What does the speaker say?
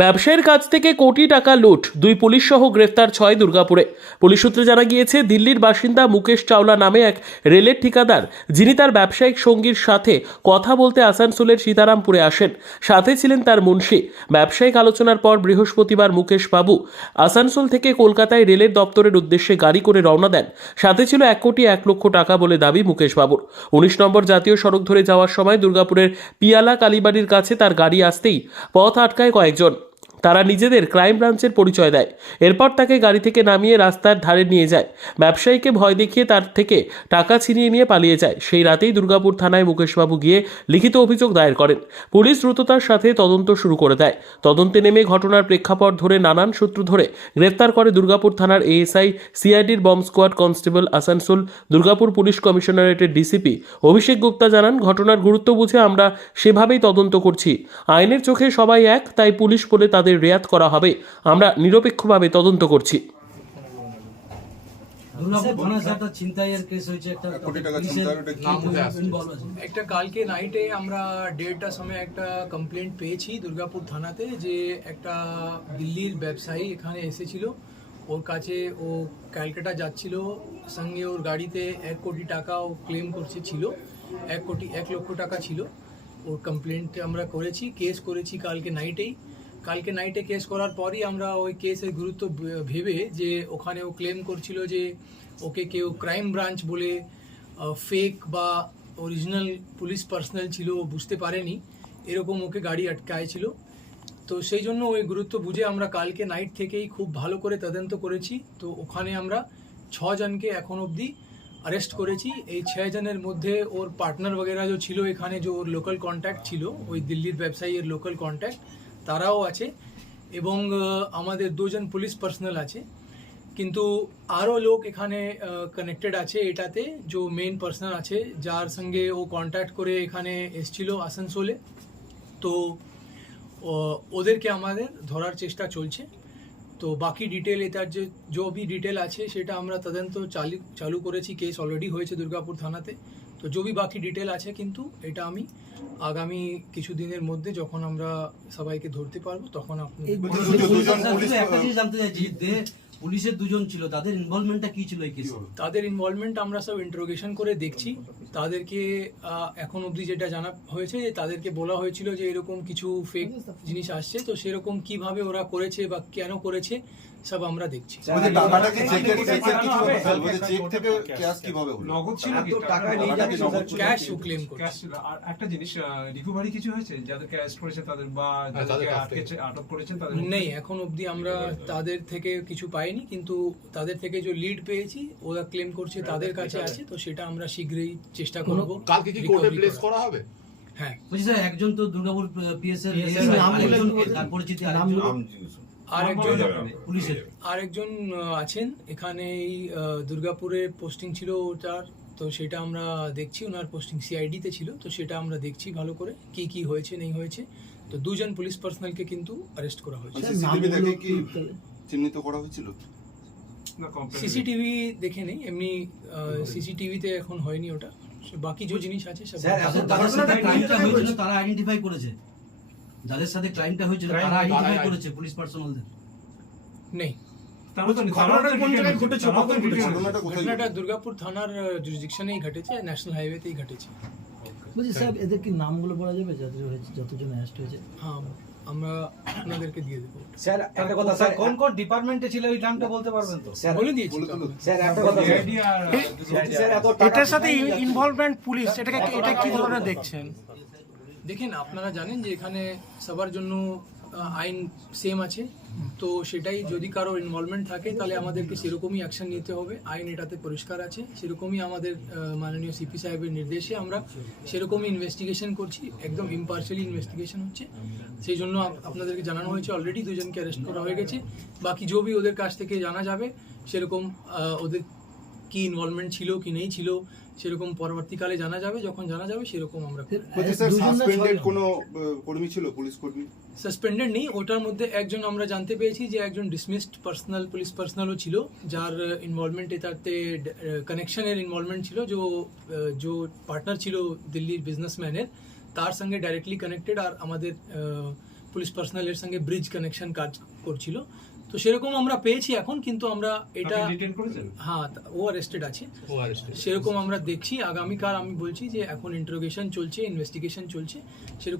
ব্যবসায়ীর কাছ থেকে কোটি টাকা লুট, দুই পুলিশ সহ গ্রেফতার ছয় দুর্গাপুরে। পুলিশ সূত্রে জানা গিয়েছে, দিল্লির বাসিন্দা মুকেশ চাওলা নামে এক রেলের ঠিকাদার, যিনি তার ব্যবসায়িক সঙ্গীর সাথে কথা বলতে আসানসোলের সীতারামপুরে আসেন। সাথে ছিলেন তার মুন্সি। ব্যবসায়িক আলোচনার পর বৃহস্পতিবার মুকেশ বাবু আসানসোল থেকে কলকাতায় রেলের দপ্তরের উদ্দেশ্যে গাড়ি করে রওনা দেন। সাথে ছিল এক কোটি এক লক্ষ টাকা বলে দাবি মুকেশ বাবুর। উনিশ নম্বর জাতীয় সড়ক ধরে যাওয়ার সময় দুর্গাপুরের পিয়ালা কালীবাড়ির কাছে তার গাড়ি আসতেই পথ আটকায় কয়েকজন। তারা নিজেদের ক্রাইম ব্রাঞ্চের পরিচয় দেয়। এরপর তাকে গাড়ি থেকে নামিয়ে রাস্তার ধারে নিয়ে যায়। ব্যবসায়ীকে ভয় দেখিয়ে তার থেকে টাকা ছিনিয়ে নিয়ে পালিয়ে যায়। সেই রাতেই দুর্গাপুর থানায় মুকেশবাবু গিয়ে লিখিত অভিযোগ দায়ের করেন। পুলিশ দ্রুততার সাথে তদন্ত শুরু করে দেয়। তদন্তে নেমে ঘটনার প্রেক্ষাপট ধরে নানান সূত্র ধরে গ্রেফতার করে দুর্গাপুর থানার এএসআই, সিআইডির bomb squad constable Asansol, Durgapur police কমিশনারেটের DCP Abhishek Gupta জানান, ঘটনার গুরুত্ব বুঝে আমরা সেভাবেই তদন্ত করছি। আইনের চোখে সবাই এক, তাই পুলিশ বলে তাদের রেয়াত করা হবে। আমরা নিরপেক্ষভাবে তদন্ত করছি। একটা কালকে নাইটে আমরা দেড়টার সময় একটা কমপ্লেন্ট পেয়েছি দুর্গাপুর থানাতে যে একটা দিল্লির ব্যবসায়ী এখানে এসেছিল। ওর কাছে ও ক্যালকাটা যাচ্ছিল সঙ্গে ওর গাড়িতে এক কোটি টাকা ও ক্লেম করছে ছিল। এক কোটি এক লক্ষ টাকা ছিল। ওর কমপ্লেন্ট আমরা করেছি কেস করেছি কালকে নাইটেই কালকে নাইটে কেস করার পরই আমরা ওই কেসের গুরুত্ব ভেবে যে ওখানে ও ক্লেম করছিল যে ওকে কেউ ক্রাইম ব্রাঞ্চ বলে ফেক বা অরিজিনাল পুলিশ পার্সোনাল ছিল বুঝতে পারেনি। এরকম ওকে গাড়ি আটকায়ছিল। তো সেই জন্য ওই গুরুত্ব বুঝে আমরা কালকে নাইট থেকেই খুব ভালো করে তদন্ত করেছি। তো ওখানে আমরা ছজনকে এখন অবধি অ্যারেস্ট করেছি। এই ছজনের মধ্যে ওর পার্টনার বগেরা যে ছিল এখানে, যে ওর লোকাল কন্ট্যাক্ট ছিল। ওই দিল্লির ব্যবসায়ীর লোকাল কন্ট্যাক্ট তারাও আছে এবং আমাদের দুজন পুলিশ পার্সোনাল আছে। কিন্তু আরও লোক এখানে কানেক্টেড আছে এটাতে, যে মেন পার্সোনাল আছে, যার সঙ্গে ও কন্ট্যাক্ট করে এখানে এসছিল আসানসোলে। তো ওদেরকে আমাদের ধরার চেষ্টা চলছে। তো বাকি ডিটেল এটার যে ভি ডিটেল আছে, সেটা আমরা তদন্ত চালু চালু করেছি। কেস অলরেডি হয়েছে দুর্গাপুর থানাতে। তো যে বাকি ডিটেল আছে কিন্তু এটা আমি আগামী কিছু দিনের মধ্যে যখন আমরা সবাইকে ধরতে পারব তখন আপনি পুলিশের দুজন ছিল তাদের ইনভলভমেন্টটা কি ছিল এই কেসে তাদের ইনভলভমেন্ট আমরা সব ইন্টারোগেশন করে দেখছি। তাদেরকে এখন অবধি যেটা জানা হয়েছে যে তাদেরকে বলা হয়েছিল যে এরকম কিছু ফেক জিনিস আসছে। তো সেরকম কীভাবে ওরা করেছে বা কেন করেছে সব আমরা দেখছি। থেকে ক্যাশ ক্লেম করছে। ক্যাশ ছিল। আর একটা জিনিস রিকভারি কিছু হয়েছে? যাদেরকে অ্যারেস্ট করেছে তাদের বা যাদেরকে আটক করেছেন তাদের নেই এখন অবধি আমরা তাদের থেকে কিছু পাইনি কিন্তু তাদের থেকে যে লিড পেয়েছি ওরা ক্লেম করছে তাদের কাছে আছে তো সেটা আমরা শীঘ্রই চেষ্টা করব। কালকে কি কোর্টে প্লেস করা হবে? হ্যাঁ। বলছি স্যার একজন তো দুর্গাপুর পিএস এর নাম তার পরিচিতি নাম আরেকজন। আরেকজন পুলিশের। আরেকজন আছেন এখানে এই দুর্গাপুরে পোস্টিং ছিল ওটার তো সেটা আমরা দেখছি ওনার পোস্টিং সিআইডিতে ছিল তো সেটা আমরা দেখছি ভালো করে কি কি হয়েছে নেই হয়েছে। তো দুজন পুলিশ পার্সোনালকে কিন্তু অ্যারেস্ট করা হয়েছে। কি চিহ্নিত করা হয়েছিল? সিসিটিভি দেখে নেই এমনি সিসিটিভিতে এখন হয়নি ওটা। বাকি যে জিনিস আছে তারা আইডেন্টিফাই করেছে। যাদের সাথে ক্রাইমটা হয়েছিল তারা আইডেন্টিফাই করেছে পুলিশ পার্সোনালদের নেই। ঘটনাটা দুর্গাপুর থানার জুরিসডিকশনেই ঘটেছে ন্যাশনাল হাইওয়েতেই ঘটেছে। বলছি স্যার এদের কি নামগুলো বলা যাবে? যাদের হয়েছে যতজন অ্যারেস্ট হয়েছে? হ্যাঁ আমরা আপনাদেরকে দিয়ে দেবো। স্যার একটা কথা স্যার কোন কোন ডিপার্টমেন্টে ছিল ওই নামটা বলতে পারবেন তো? স্যার বলে দিয়েছি। স্যার একটা কথা স্যার। এটার সাথে ইনভলভমেন্ট পুলিশ এটাকে এটা কি ধরনের দেখছেন? দেখেন আপনারা জানেন যে এখানে সবার জন্য আইন সেম আছে। তো সেটাই যদি কারও ইনভলভমেন্ট থাকে, তাহলে আমাদেরকে সেরকমই অ্যাকশন নিতে হবে। আইন এটাতে পরিষ্কার আছে। সেরকমই আমাদের মাননীয় সিপি সাহেবের নির্দেশে আমরা সেরকমই ইনভেস্টিগেশন করছি। একদম ইম্পার্শিয়ালি ইনভেস্টিগেশন হচ্ছে। সেই জন্য আপনাদেরকে জানানো হয়েছে অলরেডি দুজনকে অ্যারেস্ট করা হয়ে গেছে। বাকি ভি ওদের কাছ থেকে জানা যাবে, সেরকম ওদের কি ইনভলভমেন্ট ছিল কি নেই ছিল সেরকম পরবর্তীকালে জানা যাবে যখন জানা যাবে সেরকম আমরা সাসপেন্ডেড কোনো কর্মী ছিল পুলিশ কর্মী? সাসপেন্ডেড নেই ওটার মধ্যে একজন আমরা জানতে পেরেছি যে একজন ডিসমিসড পার্সোনাল পুলিশ পার্সোনালও ছিল যার ইনভলভমেন্ট এটাতে কানেকশনের ইনভলভমেন্ট ছিল যে যে পার্টনার ছিল দিল্লির বিজনেসম্যানের তার সঙ্গে ডাইরেক্টলি কানেক্টেড আর আমাদের পুলিশ পার্সোনালের সঙ্গে ব্রিজ কানেকশন কাজ করছিল। তো সেরকম আমরা পেয়েছি এখন কিন্তু আমরা এটা হ্যাঁ ও অ্যারেস্টেড আছে। সেরকম আমরা দেখছি। আগামীকাল আমি বলছি যে এখন ইন্টারোগেশন চলছে ইনভেস্টিগেশন চলছে। সেরকম